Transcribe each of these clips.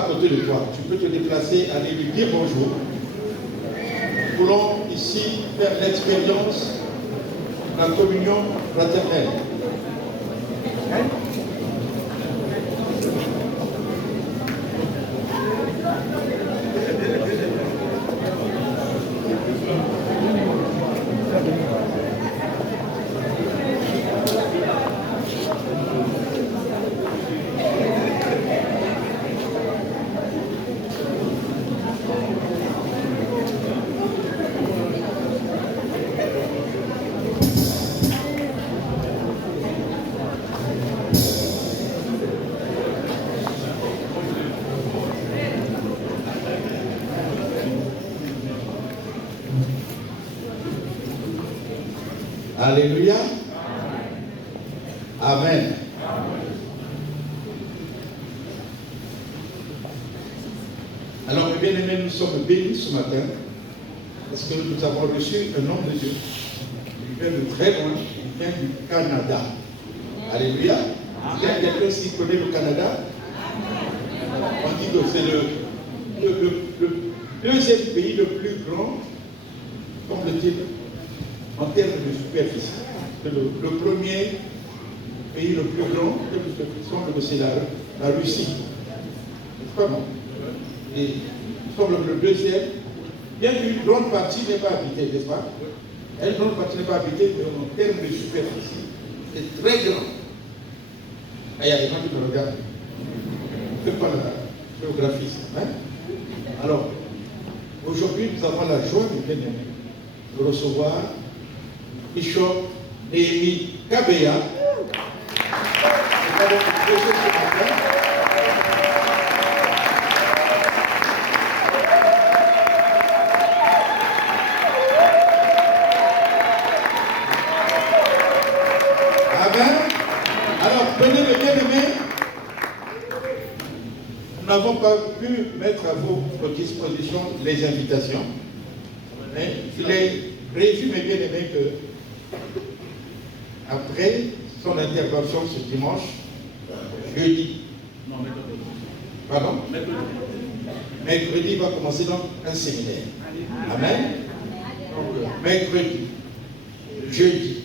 à côté de toi. Tu peux te déplacer, aller lui dire bonjour. Nous voulons ici faire l'expérience de la communion fraternelle. Alléluia. Amen. Alors, mes bien-aimés, nous sommes bénis ce matin parce que nous avons reçu un homme de Dieu. Il vient de très loin, il vient du Canada. Alléluia. Il y a quelqu'un qui connaît le Canada. On dit que c'est le deuxième pays le plus grand, semble-t-il, en termes de superficie. Le premier pays le plus grand, il semble que c'est la Russie. Comment? Et il semble que le deuxième, bien qu'une grande partie n'est pas habitée, n'est-ce pas? Une grande partie n'est pas habitée, mais en termes de superficie, c'est très grand. Et il y a des gens qui me regardent. Je ne fais pas la géographie, hein? Alors, aujourd'hui, nous avons la joie, mes bien-aimés, de recevoir Bishop Néhémie Kabea. Amen. Alors, venez mes bien-aimés. Nous n'avons pas pu mettre à votre disposition les invitations. Mais il est prévu, mes bien-aimés, que après son intervention ce dimanche, jeudi. Non, mercredi. Pardon? Mercredi va commencer donc un séminaire. Amen. Donc, mercredi, jeudi,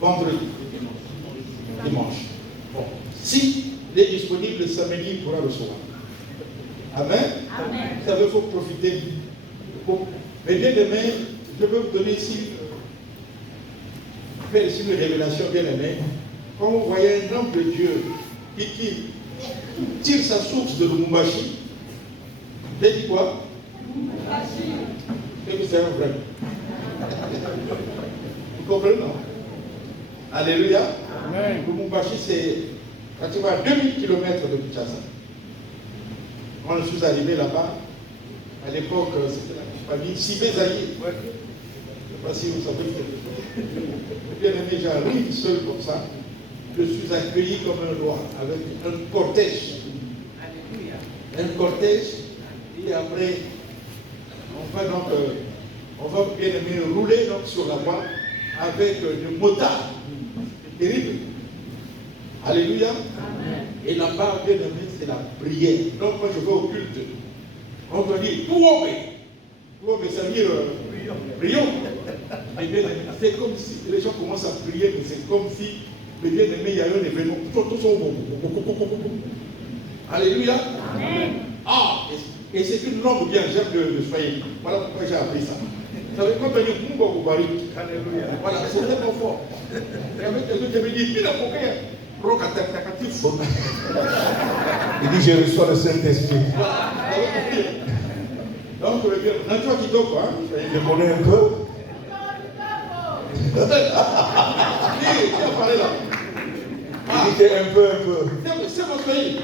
vendredi, dimanche. Bon. Si il est disponible le samedi, il pourra recevoir. Amen. Amen. Vous savez, il faut profiter. Mais bien aimé, je peux vous donner ici faire ici une révélation bien aimée. Quand vous voyez un homme de Dieu qui tire sa source de Lubumbashi, j'ai dit quoi? Et que c'est un vrai. Vous comprenez, non? Alléluia. Amen. Lubumbashi, c'est pratiquement à 2000 km de Kinshasa. Quand je suis arrivé là-bas, à l'époque, c'était la famille Sibézaïe. Ouais. Je ne sais pas si vous savez. Bien aimé, j'arrive seul comme ça. Je suis accueilli comme un roi, avec un cortège. Alléluia. Un cortège, et après, on va bien aimé rouler donc, sur la voie avec des motards. C'est terrible. Alléluia. Amen. Et là-bas, bien aimé, c'est la prière. Donc, quand je vais au culte, on va dire Touomé. Touomé, ça veut dire prions. Mais bien aimé, c'est comme si les gens commencent à prier, mais c'est comme si, mais bien aimé, il y a un événement. Tous sont bons. Alléluia. Amen. Ah, et c'est une langue bien, j'aime le Swahili. Voilà pourquoi j'ai appris ça. Vous savez, quand on dit Mumba ou Barik, voilà, c'est tellement fort. Et avec les autres, je me dis, il a combien? Il dit, je reçois le Saint-Esprit. Donc, Nature qui dort, hein? Je connais un peu. Il a parlé là. Il dit un peu. C'est mon Swahili.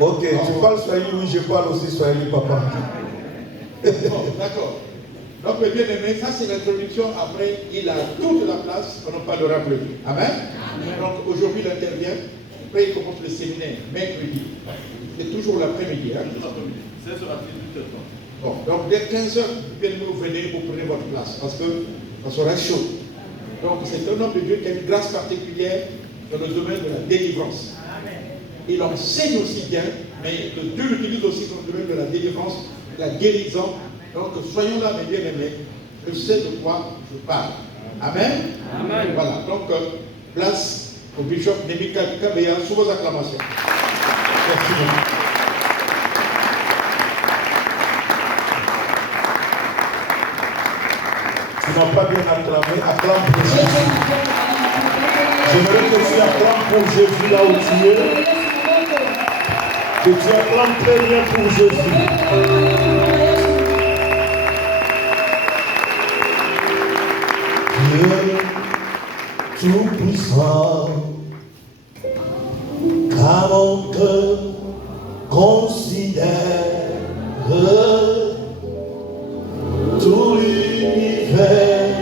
Ok, tu parles Swahili, oui, je parle aussi Swahili, papa. Bon, d'accord. Donc, bien aimé, ça c'est l'introduction. Après, il a toute la place, on en parlera plus. Amen. Amen. Donc, aujourd'hui, il intervient. Après, il commence le séminaire mercredi. C'est toujours l'après-midi. Hein? 16h à 18h. Bon, donc dès 15h, bien aimé, vous venez, vous prenez votre place. Parce que ça sera chaud. Donc, c'est un homme de Dieu qui a une grâce particulière dans le domaine de la délivrance. Amen. il enseigne aussi bien, mais Dieu l'utilise aussi comme domaine de la délivrance, de la guérison. Donc soyons là, mes bien-aimés, je sais de quoi je parle. Amen. Amen. Voilà, donc place au bishop Nemika Kabeya sous vos acclamations. Merci beaucoup. Tu n'as pas bien acclamé, acclame pour Jésus. J'aimerais que tu acclames pour Jésus là où tu es. Que tu acclames très bien pour Jésus. Dieu tout-puissant, car mon cœur considère tout l'univers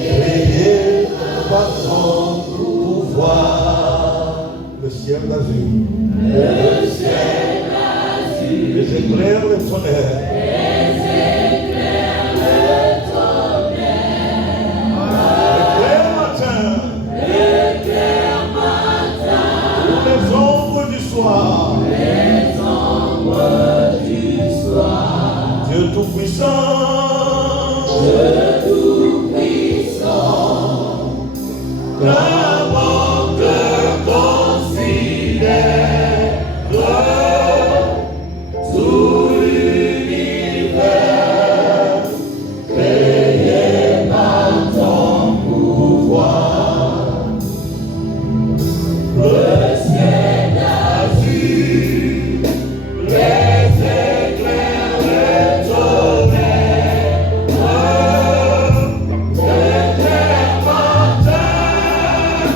créé par son pouvoir. Le ciel d'azur, le ciel d'azur, les éclairs, le tonnerre, les éclairs, le tonnerre, l'éclair matin, les ombres du soir, les ombres du soir. Dieu tout-puissant, Dieu tout-puissant, car mon cœur considère tout l'univers créé par ton pouvoir. Le ciel d'azur, les éclairs, le tonnerre, l'éclair matin,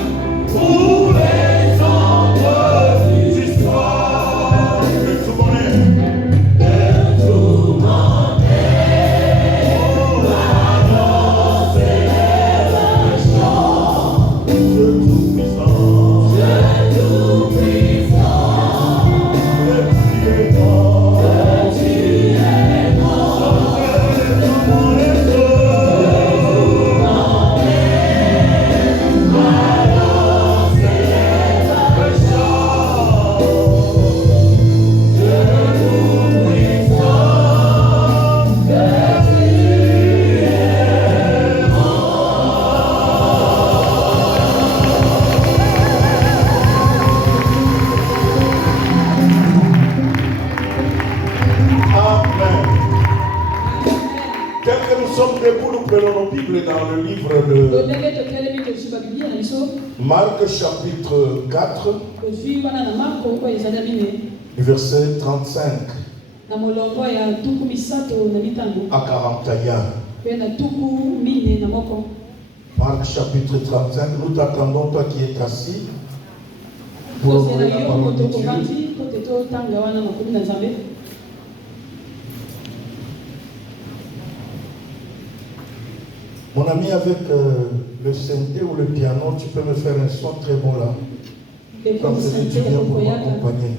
pour les ombres du soir. Que tout mon est, annonce le chant. Dieu tout-puissant, Dieu tout-puissant, tu es bon, tu es bon, Amen. Tel que nous sommes debout, nous prenons nos Bibles dans le livre de Marc chapitre 4, du verset 35 à 41. Marc chapitre 35, nous t'attendons, toi qui es assis, pour ouvrir la parole de Dieu. Mon ami, avec le synthé ou le piano, tu peux me faire un son très bon là. Comme c'est du bien pour m'accompagner.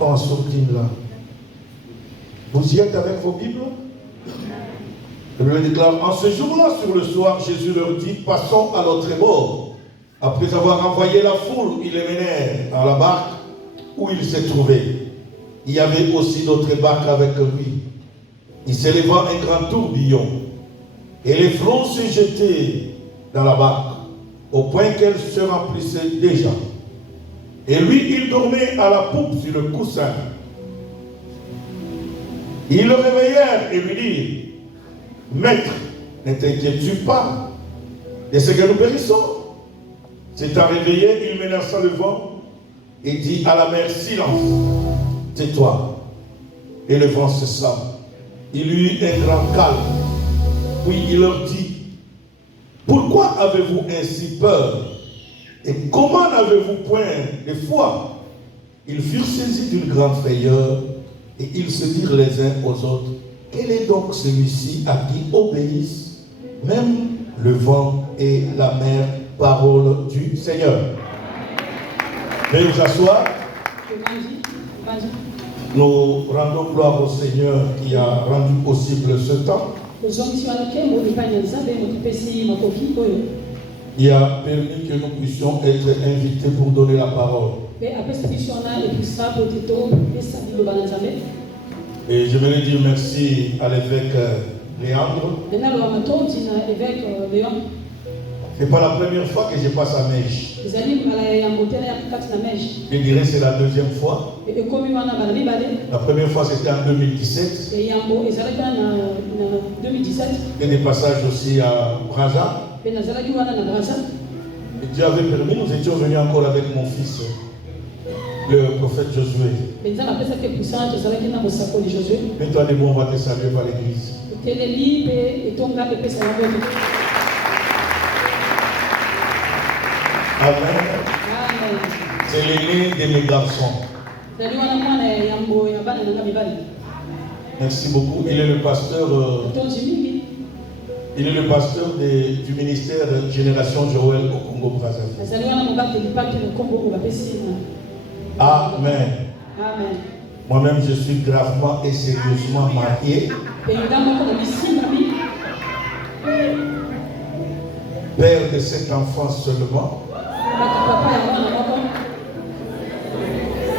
En sourdine là. Vous y êtes avec vos Bibles? Je le déclare. En ce jour-là, sur le soir, Jésus leur dit, passons à l'autre bord. Après avoir envoyé la foule, ils les menèrent dans la barque où il s'est trouvé. Il y avait aussi d'autres barques avec lui. Il s'éleva un grand tourbillon. Et les flots se jetaient dans la barque, au point qu'elle se remplissait déjà. Et lui, il dormait à la poupe sur le coussin. Ils le réveillèrent et lui dirent, Maître, ne t'inquiètes-tu pas de ce que nous périssons? S'étant réveillé, il menaça le vent et dit à la mer, silence, tais-toi. Et le vent cessa. Il eut un grand calme. Puis il leur dit, pourquoi avez-vous ainsi peur? Et comment n'avez-vous point de foi? Ils furent saisis d'une grande frayeur et ils se dirent les uns aux autres, quel est donc celui-ci à qui obéissent même le vent et la mer? Parole du Seigneur. Veuillez vous asseoir. Nous rendons gloire au Seigneur qui a rendu Il a permis que nous puissions être invités pour donner la parole. Et je voulais dire merci à l'évêque Léandre. Ce n'est pas la première fois que je passe à Mège. Je dirais que c'est la deuxième fois. La première fois c'était en 2017. Et des passages aussi à Brazza. Et Dieu avait permis, nous étions venus encore avec mon fils, le prophète Josué. Mais toi, les bons, on va te saluer par l'église. Amen. C'est l'aîné de mes garçons. Merci beaucoup. Il est le pasteur. Il est le pasteur du ministère Génération Joël au Congo-Brazzaville. Amen. Moi-même, je suis gravement et sérieusement marié. Père de cet enfant seulement.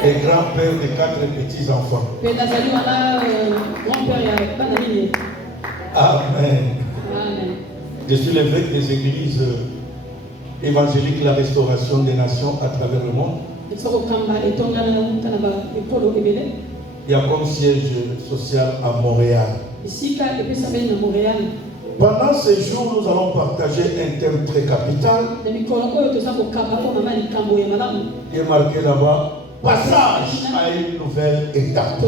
Et grand-père de 4 petits-enfants. Amen. Je suis l'évêque des églises évangéliques, la restauration des nations à travers le monde. Il y a comme siège social à Montréal. Pendant ces jours, nous allons partager un thème très capital. Il est marqué là-bas, passage à une nouvelle étape.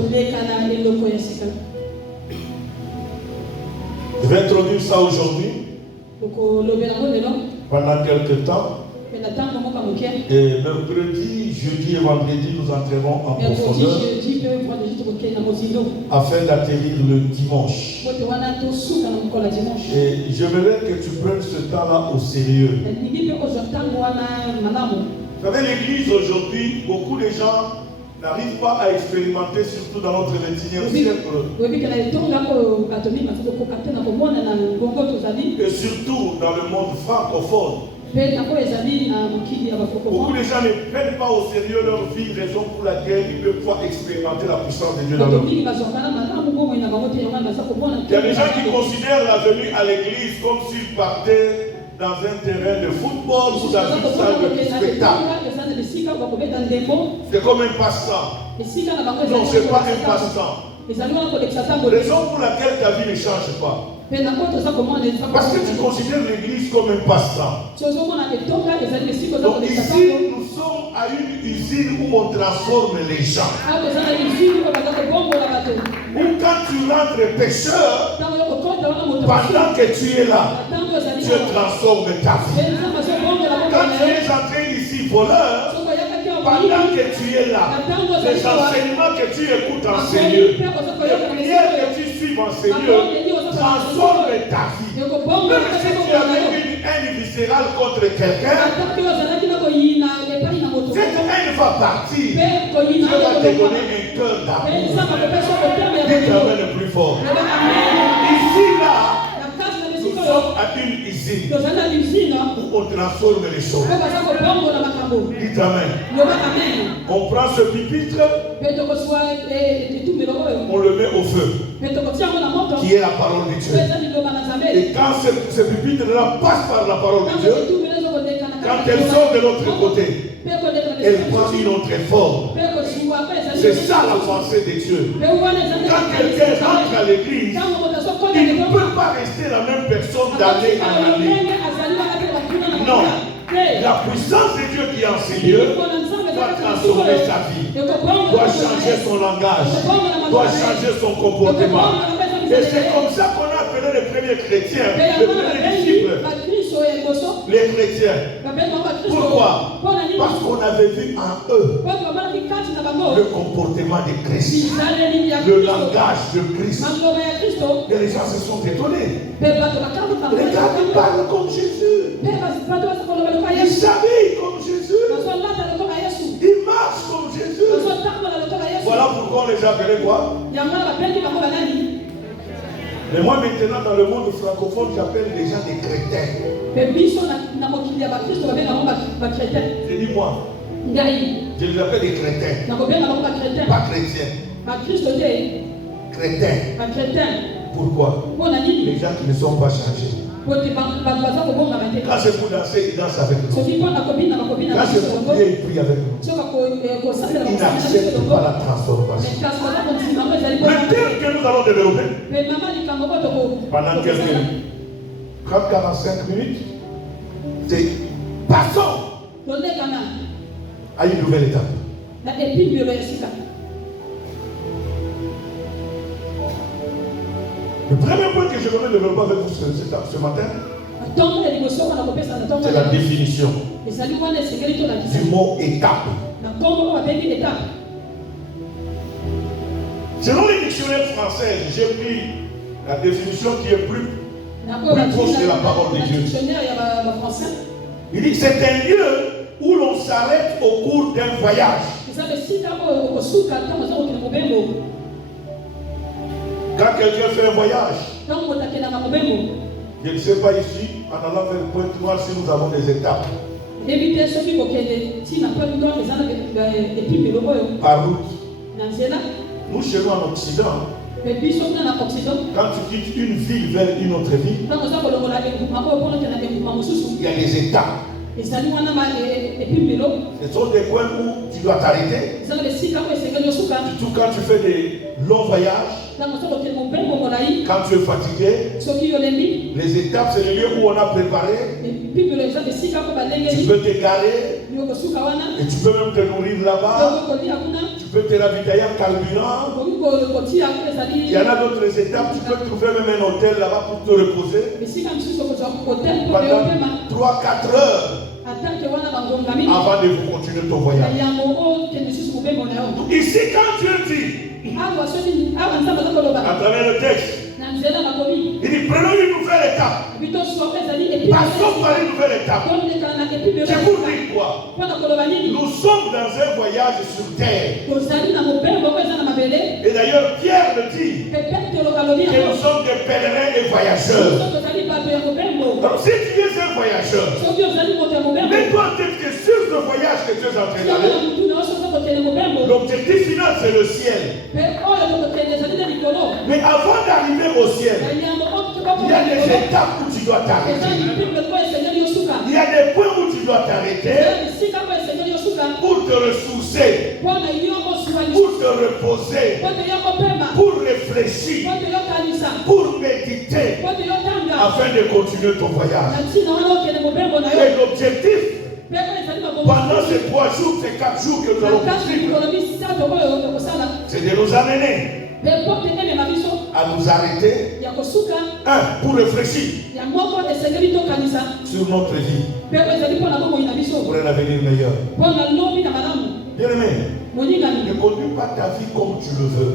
Je vais introduire ça aujourd'hui. Pendant quelques temps. Et mercredi, jeudi et vendredi, nous entrerons en profondeur afin d'atterrir le dimanche. Et j'aimerais que tu prennes ce temps-là au sérieux. Vous savez, l'église aujourd'hui, beaucoup de gens n'arrivent pas à expérimenter, surtout dans notre 21e siècle. Et surtout dans le monde francophone. Beaucoup de gens ne prennent pas au sérieux leur vie, raison pour laquelle ils peuvent pas expérimenter la puissance de Dieu dans leur vie. Il y a des gens qui considèrent la venue à l'église comme s'ils partaient dans un terrain de football ou dans une salle de spectacle. C'est comme un passe-temps. Non, ce n'est pas un passe-temps. Raison pour laquelle ta vie ne change pas. Parce que tu considères l'église comme un passe-temps. Donc ici, nous sommes à une usine où on transforme les gens. Où quand tu rentres pécheur, pendant que tu es là, Dieu transforme ta vie. Quand tu es entré ici voleur, pendant que tu es là, les enseignements que tu écoutes en Seigneur, les prières que tu suis en Seigneur, transforme ta vie. Même si tu avais une haine viscérale contre quelqu'un, cette haine va partir. Dieu va te donner un cœur d'amour. Dites Amen le plus fort. Ici, là, nous sommes à une usine où on transforme les choses. Dites Amen. On prend ce pupitre, on le met au feu, qui est la parole de Dieu. Et quand ce pupitre-là passe par la parole de Dieu, quand elle sort de l'autre côté, elle prend une autre forme. C'est ça la pensée de Dieu. Quand quelqu'un entre à l'église, il ne peut pas rester la même personne d'année en année. Non. La puissance de Dieu qui est en Seigneur doit transformer sa vie, doit changer son langage, doit changer son comportement. Et c'est comme ça qu'on a appelé les premiers chrétiens, les premiers disciples, les chrétiens. Pourquoi? Parce qu'on avait vu en eux le comportement de Christ, le langage de Christ. Et les gens se sont étonnés. Regarde, ils parlent comme Jésus. Ils s'habillent comme Jésus. Ils marchent comme Jésus. Voilà pourquoi on les appelait quoi? Mais moi maintenant dans le monde francophone, j'appelle les gens des crétins. Je dis moi. Je les appelle des crétins. Pas chrétiens. Crétins. Pourquoi? Les gens qui ne sont pas changés. Quand c'est pour danser, ils dansent avec nous. Quand c'est pour prier, ils prient avec nous. Ils n'acceptent pas la transformation. Le thème que nous allons développer pendant quelques 30-45 minutes, c'est passons à une nouvelle étape. Le premier point que je voudrais développer avec vous ce matin, c'est la définition du mot étape. Selon les dictionnaires français, j'ai pris la définition qui est plus proche de la parole de Dieu. Il dit que c'est un lieu où l'on s'arrête au cours d'un voyage. Quand quelqu'un fait un voyage, je ne sais pas ici, en allant vers le Pointe-Noire, si nous avons des étapes. Par route. Nous, chez nous en Occident, quand tu quittes une ville vers une autre ville, il y a des étapes. Ce sont des points où tu dois t'arrêter. Surtout quand tu fais des longs voyages. Quand tu es fatigué, les étapes, c'est le lieu où on a préparé. Tu peux te garer et tu peux même te nourrir là-bas. Tu peux te ravitailler en carburant. Il y en a d'autres étapes, tu peux trouver même un hôtel là-bas pour te reposer. Pendant 3-4 heures avant de vous continuer ton voyage. Ici, quand Dieu dit, à travers le texte, il dit prenons une nouvelle étape. Passons par une nouvelle étape. C'est pour dire quoi? Nous sommes dans un voyage sur terre. Et d'ailleurs, Pierre le dit que nous sommes des pèlerins et voyageurs. Alors, si tu es un voyageur, mets-toi en tête que sur ce voyage que tu es en train d'aller, l'objectif final c'est le ciel. Mais avant d'arriver au ciel, il y a des étapes où tu dois t'arrêter. Il y a des points où tu dois t'arrêter pour te ressourcer, pour te reposer, pour réfléchir, pour méditer, afin de continuer ton voyage. Et l'objectif, pendant ces 3 jours, ces 4 jours que nous allons vivre, c'est de nous amener à nous arrêter, pour réfléchir sur notre vie pour un avenir meilleur. Bien-aimé, ne conduis pas ta vie comme tu le veux.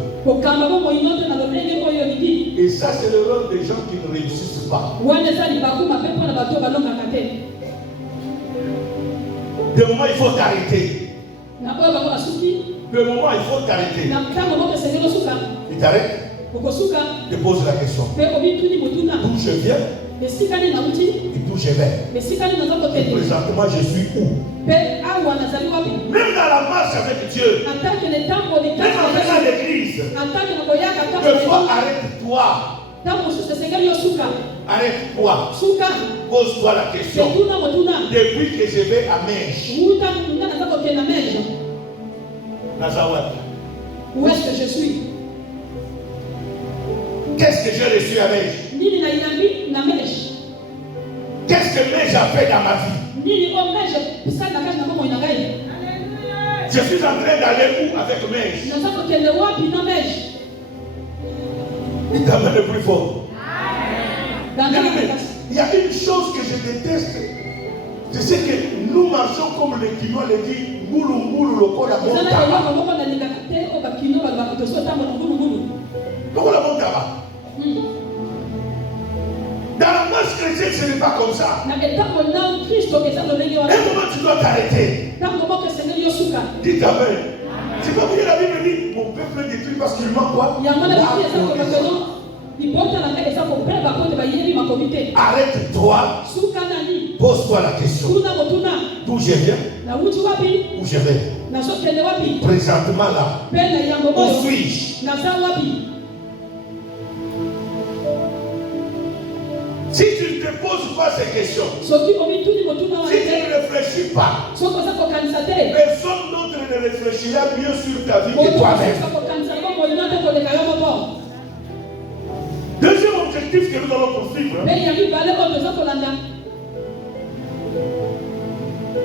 Et ça, c'est le rôle des gens qui ne réussissent pas. De moment, il faut t'arrêter. De moment, il faut t'arrêter. Il t'arrête. Je pose la question. D'où je viens et d'où je vais. Et présentement, je suis où? Même dans la marche avec Dieu, même en venant à l'église, des fois, arrête-toi. Arrête-toi. Pose-toi la question. Depuis que je vais à Mèche, Nazawad, où est-ce que je suis? Qu'est-ce que j'ai reçu à Mèche? Qu'est-ce que Mèche a fait dans ma vie? Je suis en train d'aller où avec Mèche? Il t'amène le plus fort. Il y a une chose que je déteste. Je sais que nous marchons comme le Kinois le dit, moulou moulou le corps la montaba. Pourquoi la montaba? Dans la marche chrétienne, ce n'est pas comme ça. Un moment, tu dois t'arrêter. Dis Amen. C'est pas bien la Bible dit, mon peuple est détruit parce qu'il manque quoi? Arrête-toi. Pose-toi la question. D'où je viens? Où je vais? Présentement là. Où suis-je? Si tu ne te poses pas ces questions, si tu ne réfléchis pas, personne d'autre ne réfléchira mieux sur ta vie que toi-même. Deuxième objectif que nous allons poursuivre,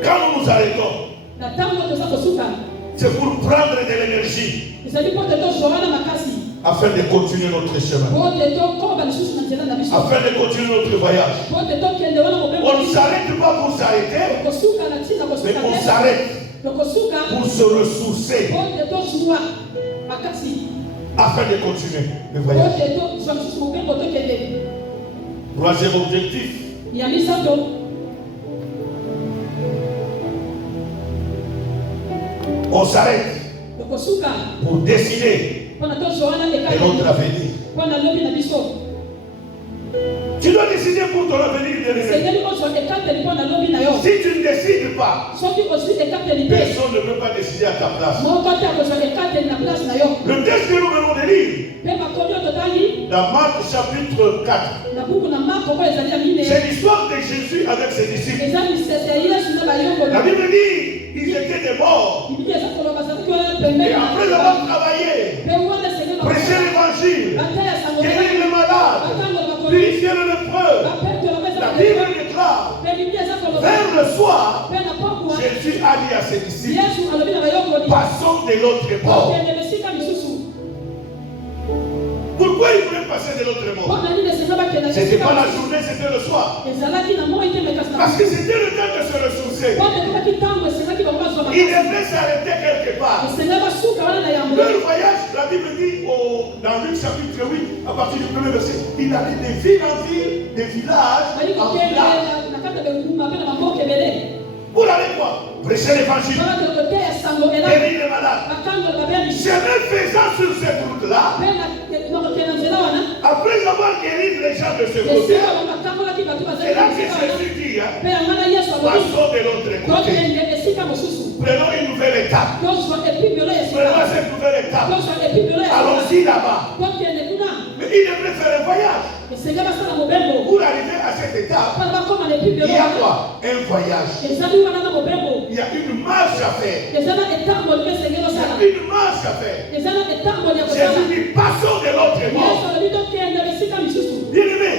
quand nous nous arrêtons, c'est pour prendre de l'énergie afin de continuer notre chemin, afin de continuer notre voyage. On ne s'arrête pas pour s'arrêter, mais on s'arrête pour se ressourcer afin de continuer le voyage. Troisième objectif, on s'arrête pour décider de notre avenir. Tu dois décider pour ton avenir de l'avenir. Si tu ne décides pas, personne ne peut pas décider à ta place. Le texte que nous venons de lire, dans Marc chapitre 4, c'est l'histoire de Jésus avec ses disciples. La Bible dit, ils étaient des morts. Et après avoir travaillé, prêcher l'évangile, guérir les malades, purifier le lépreux, la Bible déclare, vers le soir, Jésus a dit à ses disciples, passons de l'autre bord. Pourquoi il voulait passer de l'autre bord? Ce n'était pas la journée, c'était le soir. Parce que c'était le temps de se ressourcer. Il devait s'arrêter quelque part. Leur voyage, la Bible dit dans Luc chapitre 8, à partir du premier verset, il allait de ville en ville, de village en village. Pour aller quoi? Prêcher l'évangile, guérir les malades. Chemin faisant sur cette route-là, après avoir guéri les gens de ce côté, c'est là que Jésus dit, passons de l'autre côté. Prenons une nouvelle étape. Prenons cette nouvelle étape. Allons-y là-bas. Mais il devrait faire un voyage. Pour arriver à cette étape, il y a quoi? Un voyage. Il y a une marche à faire. Il y a une marche à faire. Jésus dit, passons de l'autre bord. Bien-aimé,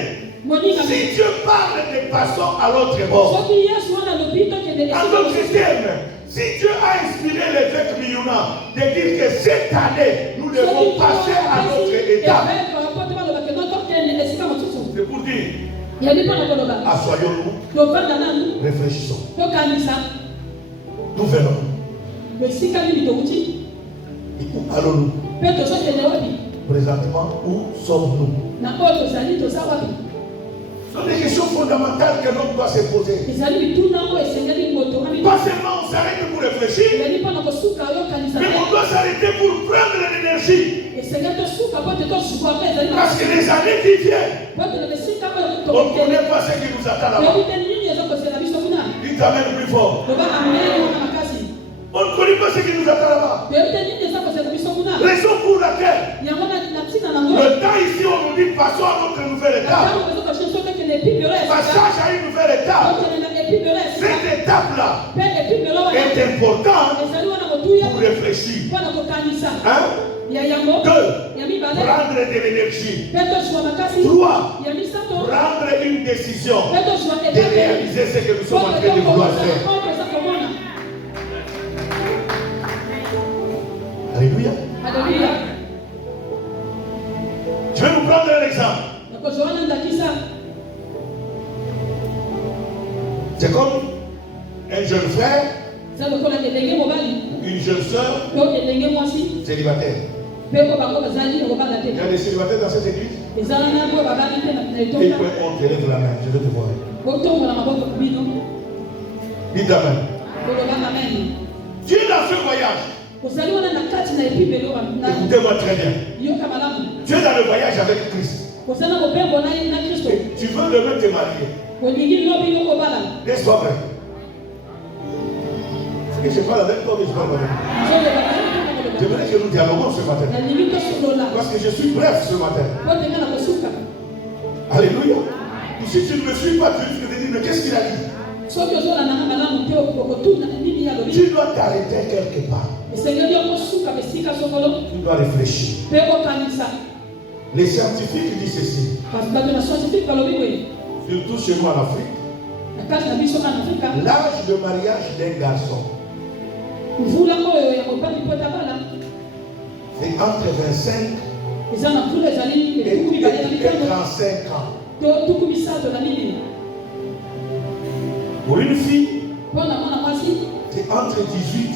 si Dieu parle de passons à l'autre bord, en d'autres termes, si Dieu a inspiré l'évêque Miyuna de dire que cette année, nous devons passer à notre étape, c'est pour dire, assoyons-nous, réfléchissons. Nous venons. Et où allons-nous? Présentement, où sommes-nous? Ce sont des questions fondamentales que l'homme doit se poser. Pas seulement on s'arrête pour réfléchir, mais on doit s'arrêter pour prendre l'énergie. Parce que les années qui viennent, on ne connaît pas ce qui nous attend là-bas. Il t'amène plus fort. On ne connaît pas ce qui nous attend là-bas. Raison pour laquelle le temps ici on nous dit passons à notre nouvelle étape. Passage à une nouvelle étape. Cette étape-là est importante pour réfléchir. Hein? 2. Prendre de l'énergie. 3. Prendre une décision de réaliser ce que nous sommes en train de vouloir faire. Alléluia. Je vais vous prendre un exemple. C'est comme un jeune frère, une jeune soeur, célibataire. Il y a des célibataires dans cette église. Et on te lève la main, je vais te voir. Dis ta main. Tu es dans ce voyage. Écoutez-moi très bien. Tu es dans le voyage avec Christ. Et tu veux demain te marier. N'est-ce pas vrai? C'est que je parle avec toi, mais je parle avec toi. J'aimerais que nous dialoguons ce matin. Parce que je suis bref ce matin. Alléluia. Et si tu ne me suis pas, tu risques de dire, mais qu'est-ce qu'il a dit? Tu dois t'arrêter quelque part. Tu dois réfléchir. Les scientifiques disent ceci. Surtout chez nous en Afrique. L'âge de mariage d'un garçon, c'est entre 25 et 35 ans. Pour une fille, c'est entre 18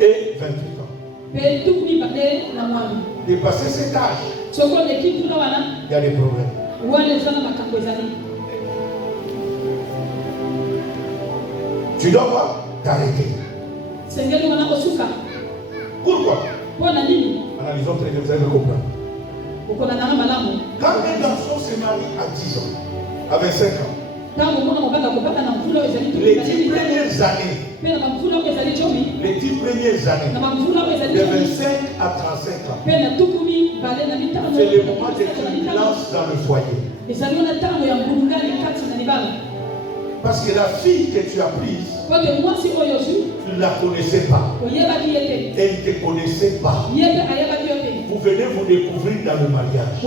et 28 ans. Dépasser cet âge, il y a des problèmes. Tu dois voir t'arrêter. Pourquoi? Analysons très bien, vous allez comprendre. Quand un garçon se marie à 10 ans, à 25 ans, les 10 premières années, de 25 à 35 ans, c'est le moment de turbulence dans le foyer. Parce que la fille que tu as prise, tu ne la connaissais pas. Elle ne te connaissait pas. Vous venez vous découvrir dans le mariage.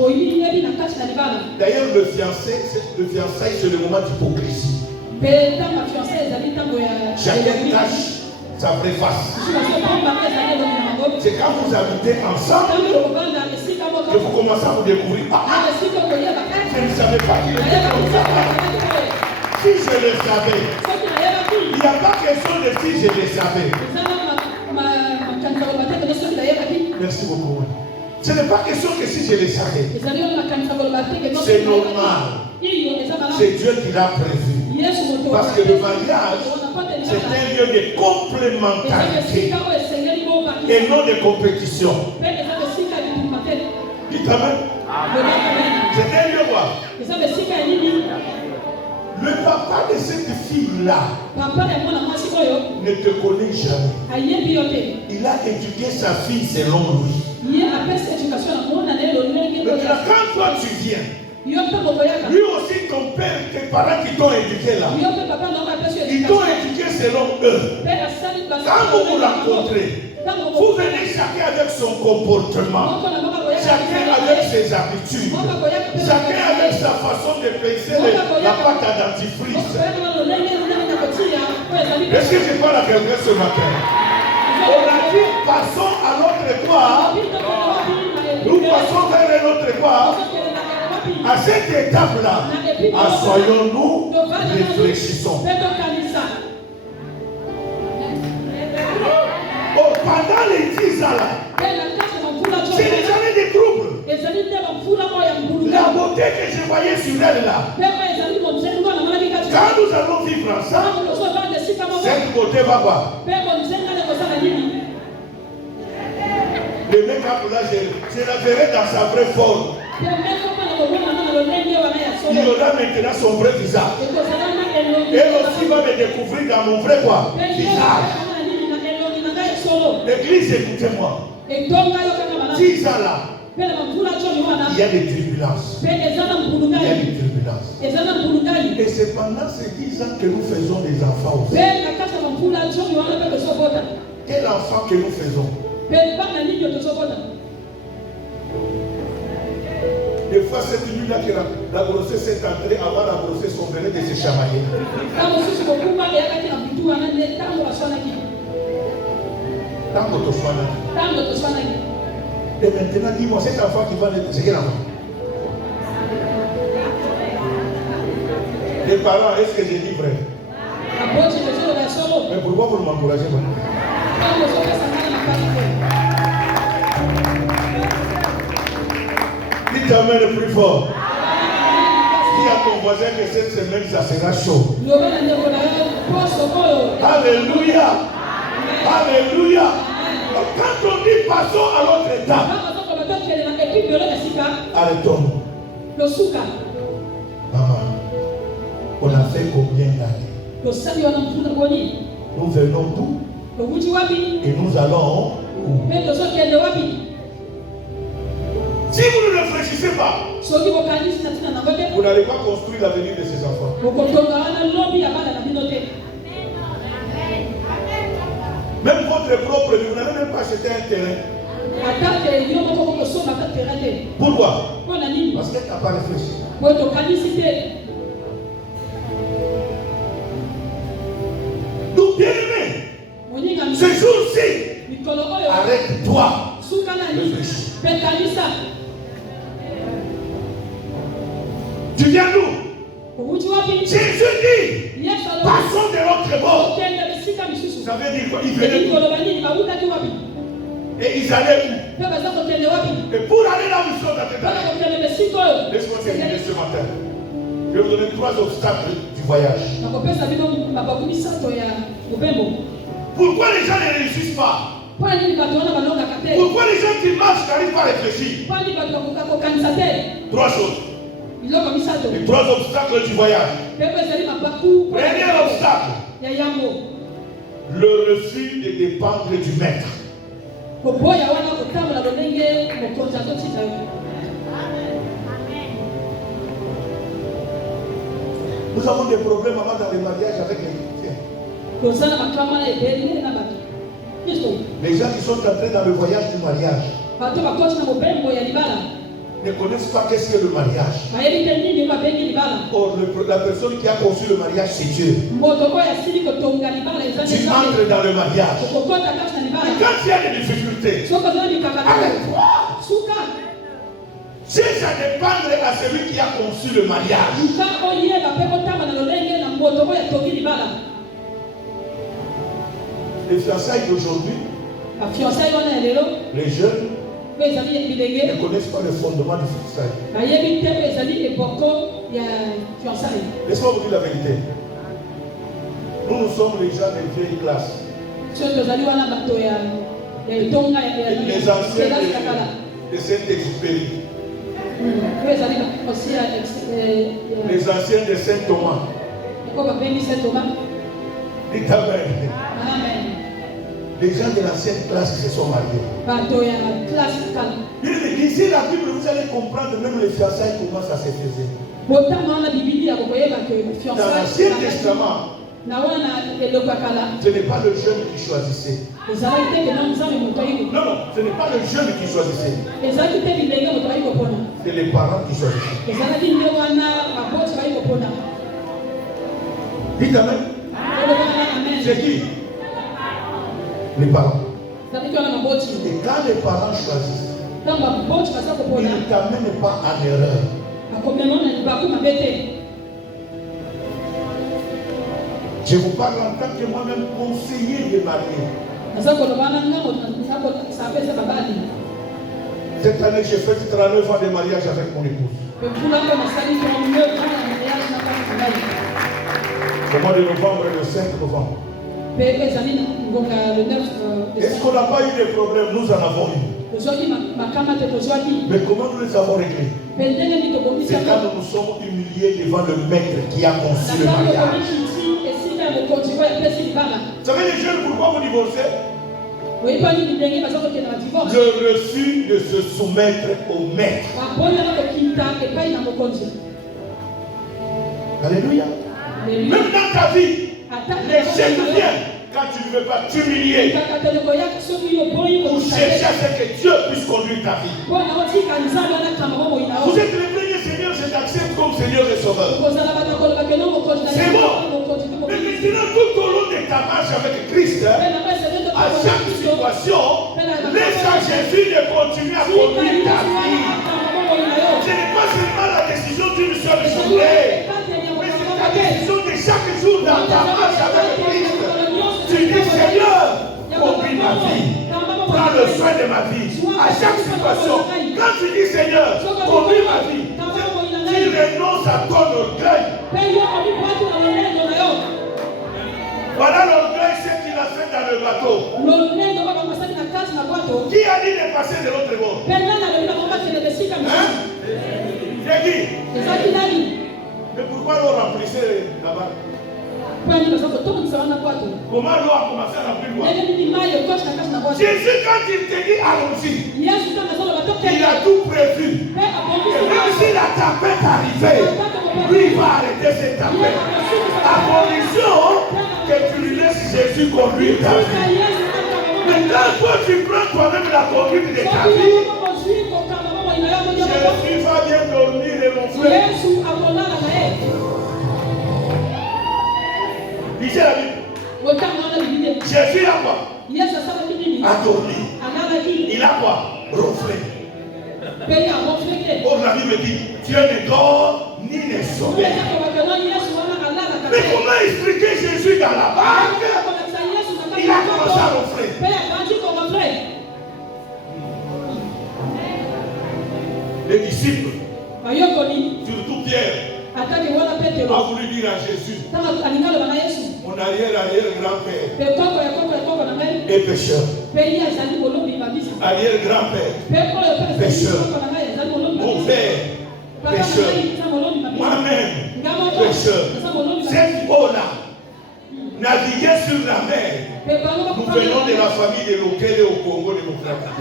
D'ailleurs, le fiançailles, c'est le moment d'hypocrisie. Chacun cache sa vraie face. C'est quand vous habitez ensemble que vous commencez à vous découvrir. Je ne savais pas qu'il était comme ça. Si je le savais, il n'y a pas question de si je le savais. Merci beaucoup. Ce n'est pas question que si je le savais. C'est normal. C'est Dieu qui l'a prévu. Parce que le mariage, c'est un lieu de complémentarité et non de compétition. Dites amen. C'est un lieu quoi? Le papa de cette fille-là ne te connaît jamais. Il a éduqué sa fille selon lui. Maintenant, quand toi tu viens, lui aussi ton père, tes parents qui t'ont éduqué là, ils t'ont éduqué selon eux. Quand vous vous rencontrez, vous venez chacun avec son comportement, chacun avec ses habitudes, chacun avec sa façon de penser la pâte à dentifrice. Est-ce que je parle à quelqu'un ce matin? On a dit passons à l'autre étoile. Nous passons vers l'autre étoile. À cette étape-là, assoyons-nous, réfléchissons. Oh, pendant les 10 ans là, c'est des années de troubles. La beauté que je voyais sur elle là, quand nous allons vivre ensemble, cette beauté va voir. Le make-up là, je la verrai dans sa vraie forme. Il aura maintenant son vrai visage. Elle aussi va me découvrir dans mon vrai quoi? Visage. L'église, écoutez-moi. 10 ans là, il y a des turbulences. Il y a des turbulences. Et c'est pendant ces 10 ans que nous faisons des enfants aussi. Quel enfant que nous faisons? Des fois, cette nuit-là, que la grossesse est entrée, avant la grossesse, on venait de se chamailler. Et maintenant, dis-moi, cet enfant qui va naître, c'est quel enfant? Les parents, est-ce que j'ai dit vrai? Mais pourquoi vous ne m'encouragez pas? Dites amen le plus fort. Dis à ton voisin que cette semaine, ça sera chaud. Alléluia. Alléluia. Quand on dit passons à l'autre étape, Arrêtons. Maman, on a fait combien d'années? Nous venons d'où? Et nous allons où? Si vous ne réfléchissez pas, vous n'allez pas construire l'avenir de ces enfants. Même votre propre vie, vous n'avez même pas acheté un terrain. Pourquoi? Parce qu'elle n'a pas réfléchi. Donc, bien aimé, ce jour-ci, arrête-toi. Réfléchis. Tu viens d'où? Jésus dit, passons de l'autre bord. Ça veut dire quoi? Ils venaient d'où? Et ils allaient où? Et pour aller là où ils sont dans tes talents, laisse-moi terminer ce matin. Je vais vous donner 3 obstacles du voyage. Pourquoi les gens ne réussissent pas? Pourquoi les gens qui marchent n'arrivent pas à réfléchir? 3 choses. Les 3 obstacles du voyage. Premier obstacle, le refus de dépendre du maître. Nous avons des problèmes avant dans les mariages avec les chrétiens. Les gens qui sont entrés dans le voyage du mariage ne connaissent pas qu'est-ce que le mariage. Or, la personne qui a conçu le mariage, c'est Dieu. Tu entres dans le mariage. Et quand il y a des difficultés, arrête-toi. Cherche à dépendre à celui qui a conçu le mariage. Les fiançailles d'aujourd'hui, les jeunes ne connaissent pas le fondement du fiançailles. Laisse-moi vous dire la vérité. Nous sommes les gens des vieilles classes. Les anciens de Saint-Exupéry. Les anciens de Saint-Thomas. Dites Amen. Les gens de l'ancienne classe qui se sont mariés. Ici, la Bible, vous allez comprendre même les fiançailles, comment ça se faisait. Dans l'Ancien Testament, ce n'est pas le jeune qui choisissait. Non, non, ce n'est pas le jeune qui choisissait. C'est les parents qui choisissaient. Dites Amen. C'est qui? Les parents. Et quand les parents choisissent, ils ne t'amènent pas en erreur. Je vous parle en tant que moi-même conseiller de marié. Cette année, j'ai fait 39 ans de mariage avec mon épouse. Le mois de novembre, le 5 novembre. Est-ce qu'on n'a pas eu de problèmes? Nous en avons eu. Mais comment nous les avons réglés? C'est quand nous nous sommes humiliés devant le maître qui a conçu le mariage. Vous savez les jeunes, pourquoi vous divorcez? Le refus de se soumettre au maître. Alléluia. Même dans ta vie, l'échec vient quand tu ne veux pas t'humilier pour chercher à ce que Dieu puisse conduire ta vie. Vous êtes le premier Seigneur, je t'accepte comme Seigneur et Sauveur. C'est bon. Mais maintenant, tout au long de ta marche avec Christ, à chaque situation, laisse à Jésus de continuer à conduire ta vie. Ce n'est pas seulement la décision d'une seule journée, mais c'est la décision de chaque jour dans ta marche avec Christ. Tu dis Seigneur, conduis ma vie, prends le soin de ma vie, à chaque situation. Quand tu dis Seigneur, conduis ma vie, tu renonces à ton orgueil. Voilà l'orgueil, ce qu'il a fait dans le bateau. Qui Qui a dit de passer de l'autre bord? Mpe nani alobi na bomba kende besika mosusu? C'est qui? Ezalaki nani? Mais pourquoi l'eau remplissait là-bas? Mpo yani baza kotondisa wana bwato. Comment l'eau a commencé à remplir quoi? Ndenge nini mai ekoti na kati na bwato. Jésus, quand il te dit allons-y, Yesu ntango azoloba il tokende. a tout prévu. Mpe Et abongisi même si la tempête arrivait, lui il va arrêter cette tempête. À condition que tu lui laisses Jésus conduire ta vie. Maintenant, toi tu prends toi-même la conduite de ta vie. Jésus va bien dormir, mon frère. Yesu akolala na ye. Lisez la Bible. Otanga wana Biblia. Jésus a quoi? Yesu asalaki nini? A dormi. Alalaki. Il a quoi? Ronflé. Mpe ye arofleke. Or la Bible dit, Dieu ne dort ni ne sommeille. Mais comment expliquer Jésus dans la barque? Il a commencé à ronfler. Les disciples, surtout Pierre, a voulu dire à Jésus, mon arrière-grand-père est pécheur. Arrière-grand-père, pécheur. Mon père, pécheur. Moi-même, pécheur. Cette eau-là, naviguer sur la mer. Nous venons de la famille de Lokele au Congo démocratique.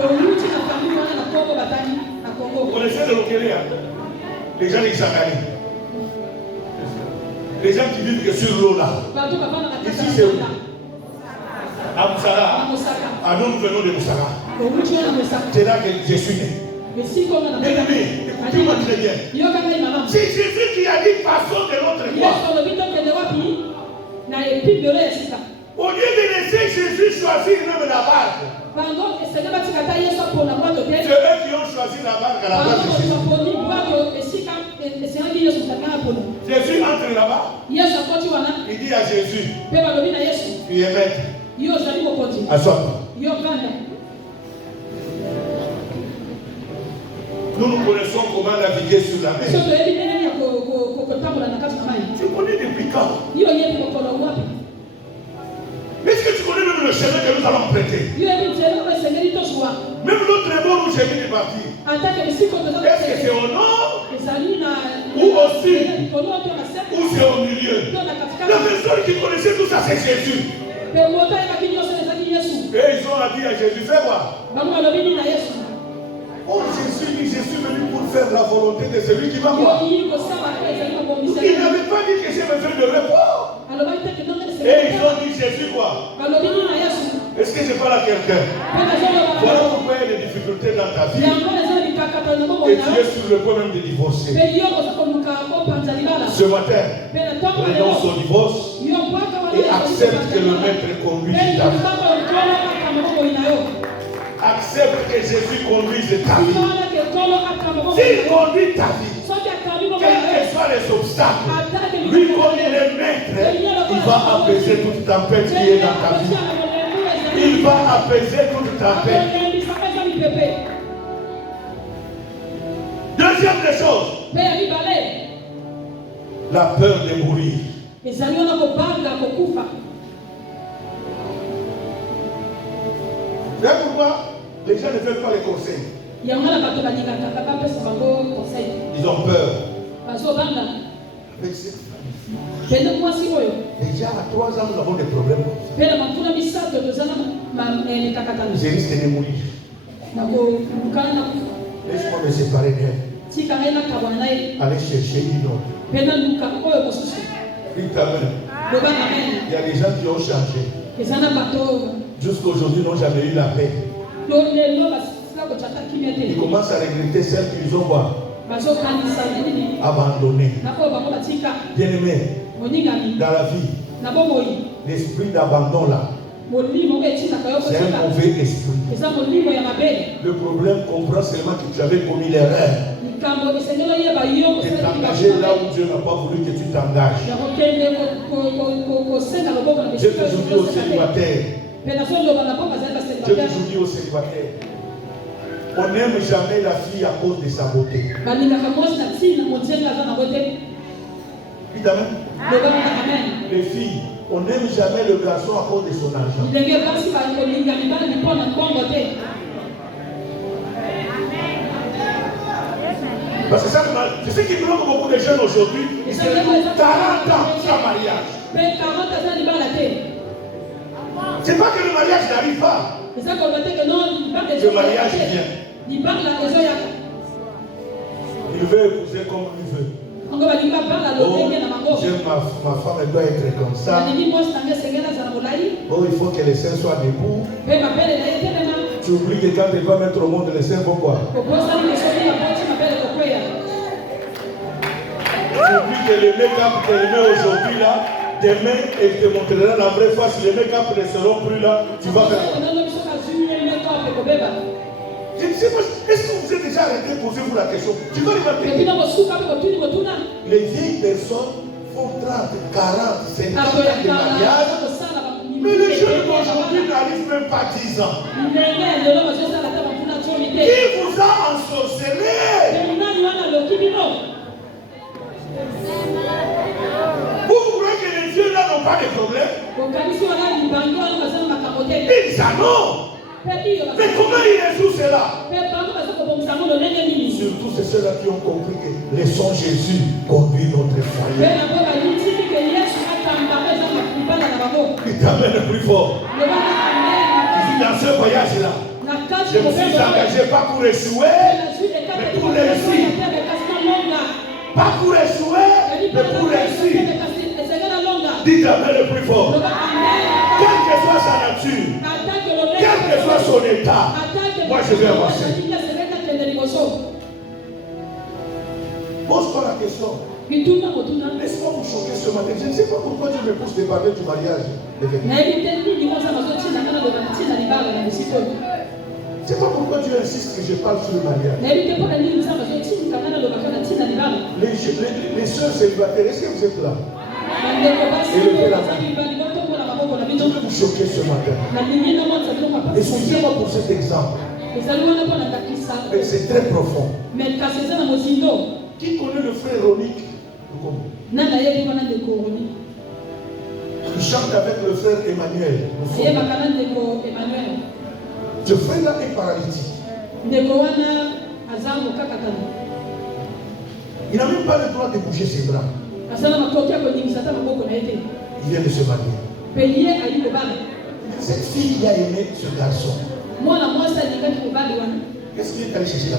Vous connaissez le Lokele? Les gens des Zagari. Les gens qui vivent que sur l'eau là. Ici c'est où? À Moussara. Ah non, nous venons de Moussara. C'est là que je suis né. Bien-aimé, écoutez-moi très bien. C'est Jésus qui a dit passons de l'autre voie. Au lieu de laisser Jésus choisir même la barque, c'est eux qui ont choisi la barque à la place de Jésus. Jésus entre là-bas. Il dit à Jésus, tu es maître. Assois-toi. Nous nous connaissons comment naviguer sur la mer. Tu connais depuis quand? Est-ce que tu connais même le chemin que nous allons prêter? Même l'autre bord où j'ai mis les parties. Est-ce que c'est au nord? Ou au sud? Ou c'est au milieu? La personne qui connaissait tout ça, c'est Jésus. Et ils ont dit à Jésus, fais voir. Oh Jésus, je suis venu pour faire la volonté de celui qui m'a moi. Il n'avait pas dit que j'ai besoin de repos. Et ils ont dit Jésus quoi? Est-ce que je parle à quelqu'un? Voilà pourquoi il y a des difficultés dans ta vie. Et tu es sur le point même de divorcer. Ce matin, renonce au divorce et accepte que le maître conduise ta vie. Accepte que Jésus conduise ta vie. S'il conduit ta vie, quels que soient les obstacles, lui comme il est maître, il va apaiser toute tempête qui est dans ta vie. Il va apaiser toute tempête. Deuxième des choses, la peur de mourir. C'est pourquoi les gens ne veulent pas les conseils. Ils ont peur. Avec cette famille. Déjà à 3 ans, nous avons des problèmes. Je risque de mourir. Laisse-moi me séparer d'elle. Allez chercher une autre. Prie ta main. Il y a des gens qui ont changé. Jusqu'à aujourd'hui, n'ont jamais eu la paix. Ils commencent à regretter celles qu'ils ont abandonnées. Bien-aimés, dans la vie, l'esprit d'abandon là, c'est un mauvais esprit. Le problème comprend seulement que tu avais commis l'erreur de t'engager là où Dieu n'a pas voulu que tu t'engages. J'ai toujours dit aux célibataires, on n'aime jamais la fille à cause de sa beauté. Dites amen. Les filles, on n'aime jamais le garçon à cause de son argent. Parce que ça, c'est ce qui bloque beaucoup de jeunes aujourd'hui. Ils se retrouvent 40 ans sans mariage. C'est pas que le mariage n'arrive pas. Le mariage vient. Il veut épouser comme il veut. Oh, j'aime ma femme, elle doit être comme ça. Oh, il faut que les seins soient debout. Tu oublies que quand elle va mettre au monde, les seins vont quoi? Tu oublies que le make-up qu'elle met aujourd'hui là, demain, elle te montrera la vraie face. Si les make-up ne seront plus là, tu vas faire quoi? Je ne sais pas, est-ce que vous êtes déjà arrêté de poser vous la question? Tu vas remarquer. Les vieilles personnes font 30, 40, 50 ans de mariage. Mais les jeunes d'aujourd'hui n'arrivent même pas à 10 ans. Qui vous a ensorcelé? Vous croyez que les vieux là n'ont pas de problème? Ils en ont. Mais comment ils résout cela? Surtout c'est ceux-là qui ont compris que laissons Jésus conduire notre foyer. Il t'amène plus fort. Dans ce voyage-là, je me suis engagé pas pour échouer, mais pour réussir. Pas pour échouer, mais pour réussir. Dites Amen le plus fort. Quelle que soit sa nature, quel que soit son état, moi je vais avancer. Pose-toi la question. Laisse-moi vous choquer ce matin. Je ne sais pas pourquoi Dieu me pousse de parler du mariage. C'est pas pourquoi Dieu insiste que je parle sur le mariage. Les soeurs célibataires, est-ce que vous êtes là? Élevez la main. Je vais vous choquer ce matin. Excusez-moi pour cet exemple. Mais c'est très profond. Qui connaît le frère Ronique? Il chante avec le frère Emmanuel. Ce frère-là est paralytique. Il n'a même pas le droit de bouger ses bras. Il vient de se marier. Cette fille qui a aimé ce garçon. Qu'est-ce qu'il est allé chercher là?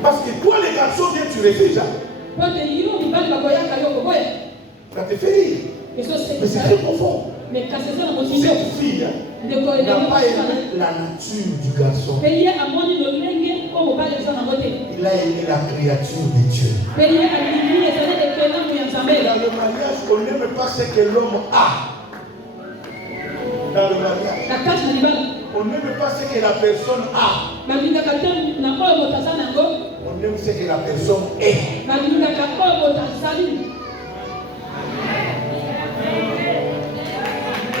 Parce que toi, les garçons, viens, tu refuses. Ça te fait rire. Mais c'est très profond. Cette fille n'a pas aimé la nature du garçon. Il a aimé la créature de Dieu. Dans le mariage, on n'aime pas ce que l'homme a. Dans le mariage, on n'aime pas ce que la personne a. On aime ce que la personne est.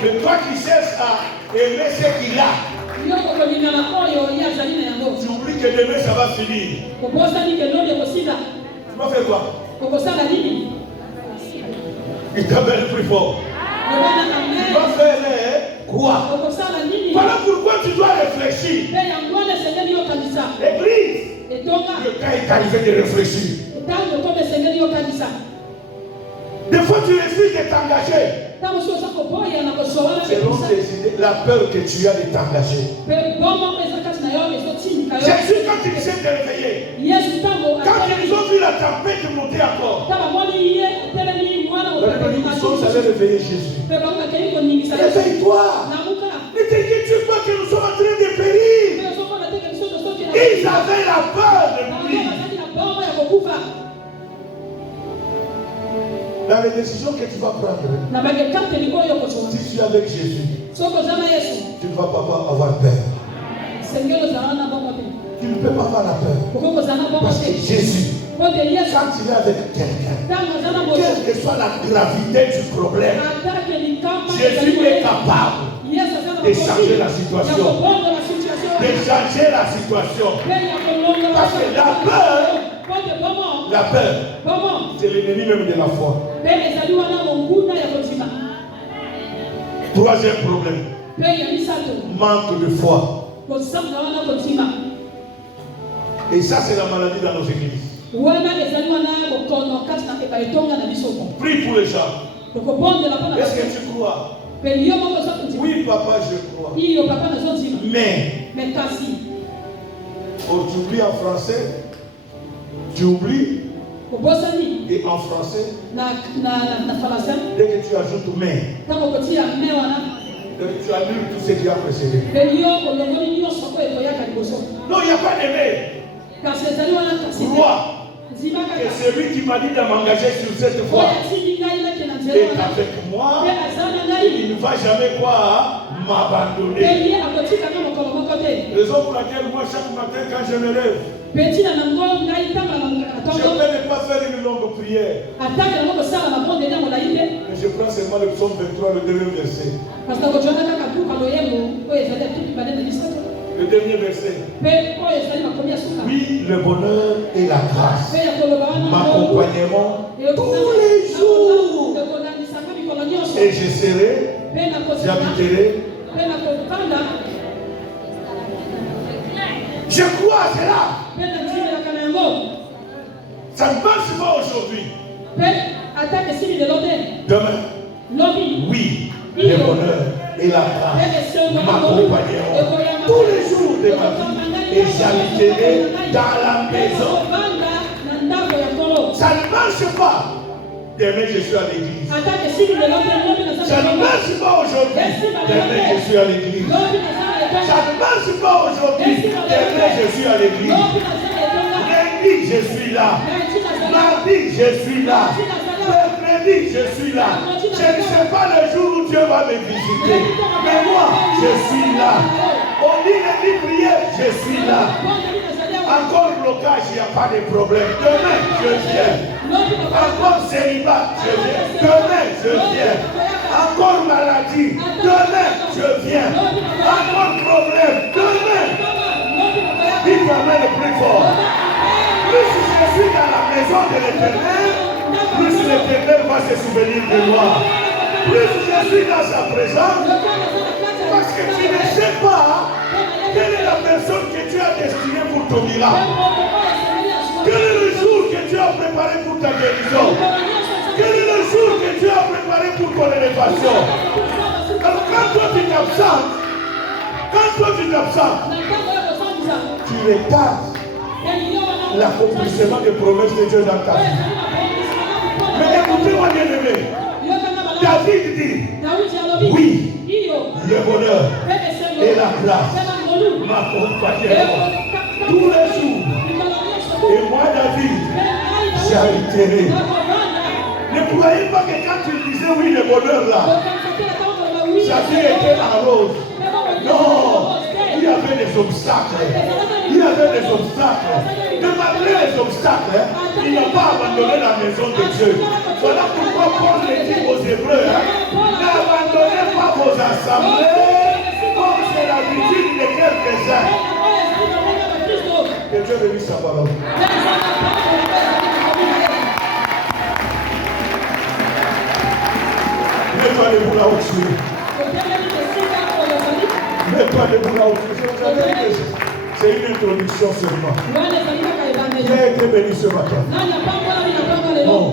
Mais toi qui cherches à aimer ce qu'il a, tu oublies que demain ça va finir. Tu vas faire quoi? Il t'appelle plus fort. Tu vas faire quoi? Voilà pourquoi tu dois réfléchir. L'église, le cas est arrivé de réfléchir. Des fois tu refuses de t'engager. Selon tes idées, la peur que tu as de t'engager. Jésus, quand il s'est réveillé, quand ils ont vu la tempête monter encore, ils sont allés réveiller Jésus. Réveille-toi. Ne t'inquiète pas que nous sommes en train de périr. Ils avaient la peur de lui. Dans les décisions que tu vas prendre, si tu es avec Jésus, tu ne vas pas avoir peur. Tu ne peux pas avoir la peur. Parce que Jésus, quand il est avec quelqu'un, quelle que soit la gravité du problème, Jésus est capable de changer la situation. De changer la situation. Parce que la peur, c'est l'ennemi même de la foi. Troisième problème, manque de foi. kozanga wana kotima. Et ça, c'est la maladie dans nos églises. Wana ezali wana bokono kati na etonga na biso. Prie pour les gens. Kokobondela mpona. Est-ce que tu crois? Pe yo moko oza kotima. Oui, papa, je crois. Iyo papa nazotima. Mais kasi. Oh, tu oublies en français, tu oublies, Kobosani. et en français, na français. Dès que tu ajoutes mais, Tango kotia mais wana. tu annules tout ce qui a précédé. Pe yo kolongoli nyonso ko ekoyaka liboso. Non, il n'y a pas de mais. Kasi ezali wana kasi. Crois que celui qui m'a dit de m'engager sur cette voie est avec moi, il ne va jamais quoi m'abandonner. Raison pour laquelle moi chaque matin quand je me lève, je peux ne pas faire une longue prière. Mais je prends seulement le psaume 23, le dernier verset. Le dernier verset. Oui, le bonheur et la grâce m'accompagneront tous les jours. Et je serai, j'habiterai. Je crois à cela. Ça ne marche pas aujourd'hui. Demain, oui, le bonheur et la grâce m'accompagneront tous les jours de ma vie et j'habiterai dans la maison. Ça ne marche pas. Demain, je suis à l'église. Ça ne marche pas aujourd'hui. Demain, je suis à l'église. Ça ne marche pas aujourd'hui. Demain, je suis à l'église. Lundi, je suis là. Mardi, je suis là. Mercredi, je suis là. Je ne sais pas le jour où Dieu va me visiter. Mais moi, je suis là. On dit lundi prière, je suis là. Encore blocage, il n'y a pas de problème. Demain, je viens. Encore célibat, je viens. Demain, je viens. Encore maladie, demain, je viens. Encore problème, demain. Dites-moi le plus fort. Plus je suis dans la maison de l'Éternel, plus l'Éternel va se souvenir de moi. Plus je suis dans sa présence, parce que tu ne sais pas quelle est la personne que tu as destinée pour ton miracle. Quel est le jour que tu as préparé pour ta guérison? Quel est le jour que tu as préparé pour ton élévation? Alors quand toi tu t'absentes, tu retardes l'accomplissement des promesses de Dieu dans ta vie. Mais écoutez-moi bien aimé, David dit, oui, le bonheur et la grâce m'accompagneront tous les jours. Et moi, David, j'habiterai. Ne croyez pas que quand tu disais oui, le bonheur là, sa vie était en rose. Non, il y avait des obstacles. Il y avait des obstacles. Mais malgré les obstacles, ils n'ont pas abandonné la maison de Dieu. Voilà pourquoi Paul le dit aux Hébreux, n'abandonnez pas vos assemblées, comme c'est l'habitude de quelques-uns. Que Dieu bénisse sa parole. Mets-toi debout là où tu es. Mets-toi debout là où tu es. C'est une introduction seulement. Qui a été béni ce matin? Non.